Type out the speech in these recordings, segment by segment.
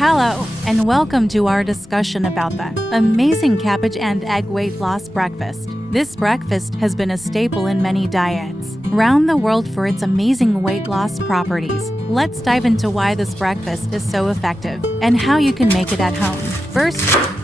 Hello, and welcome to our discussion about the amazing cabbage and egg weight loss breakfast. This breakfast has been a staple in many diets around the world for its amazing weight loss properties. Let's dive into why this breakfast is so effective and how you can make it at home. First,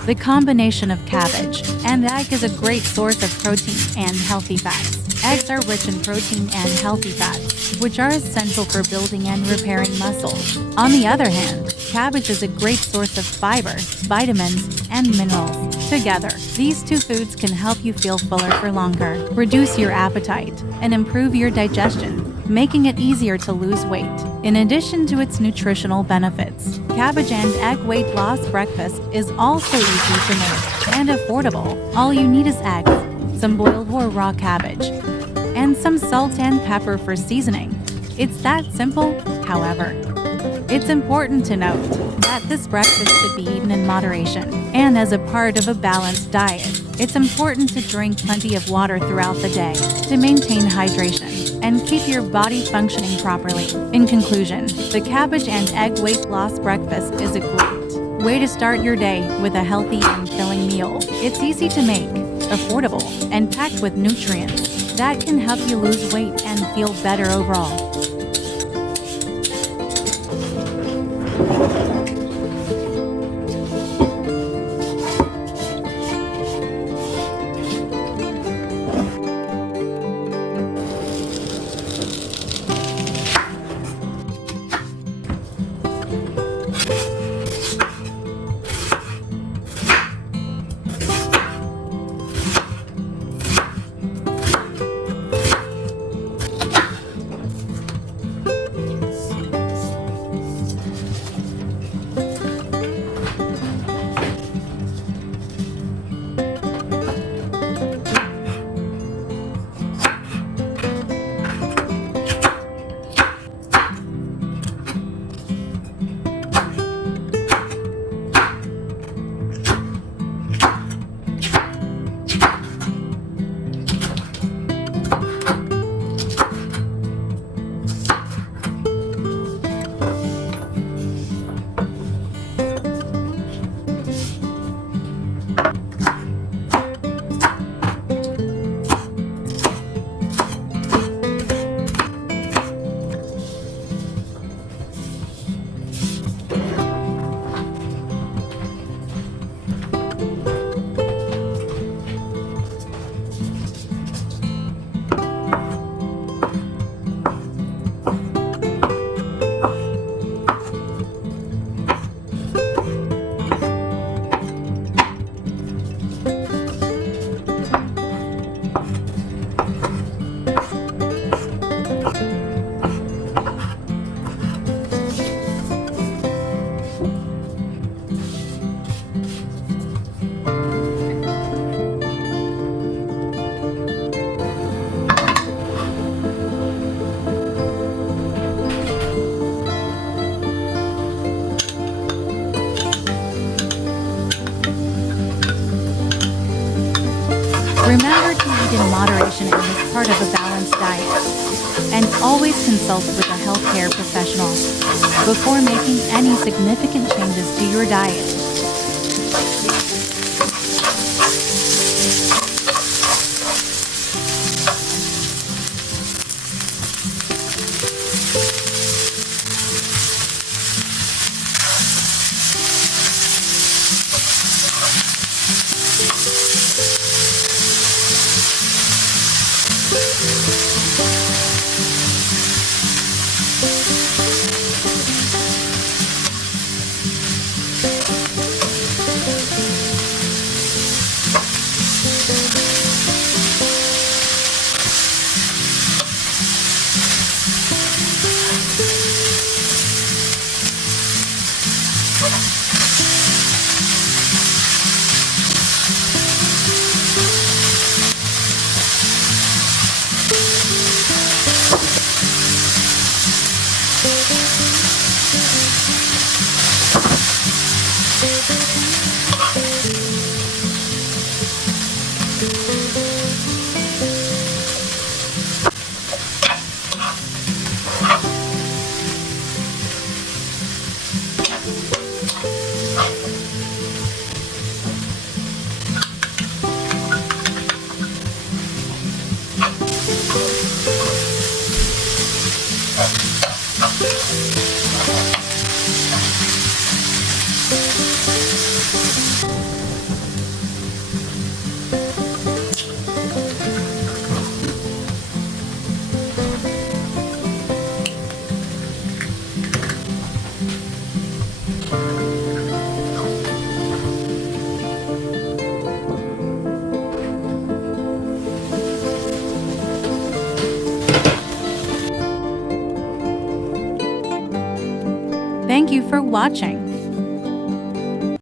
the combination of cabbage and egg is a great source of protein and healthy fats. Eggs are rich in protein and healthy fats, which are essential for building and repairing muscles. On the other hand, cabbage is a great source of fiber, vitamins, and minerals. Together, these two foods can help you feel fuller for longer, reduce your appetite, and improve your digestion, making it easier to lose weight. In addition to its nutritional benefits, cabbage and egg weight loss breakfast is also easy to make and affordable. All you need is eggs, some boiled or raw cabbage, and some salt and pepper for seasoning. It's that simple. However, it's important to note that this breakfast should be eaten in moderation, and as a part of a balanced diet. It's important to drink plenty of water throughout the day to maintain hydration and keep your body functioning properly. In conclusion, the cabbage and egg weight loss breakfast is a great way to start your day with a healthy and filling meal. It's easy to make, affordable, and packed with nutrients that can help you lose weight and feel better overall. Remember to eat in moderation and as part of a balanced diet. And always consult with a healthcare professional before making any significant changes to your diet. for watching.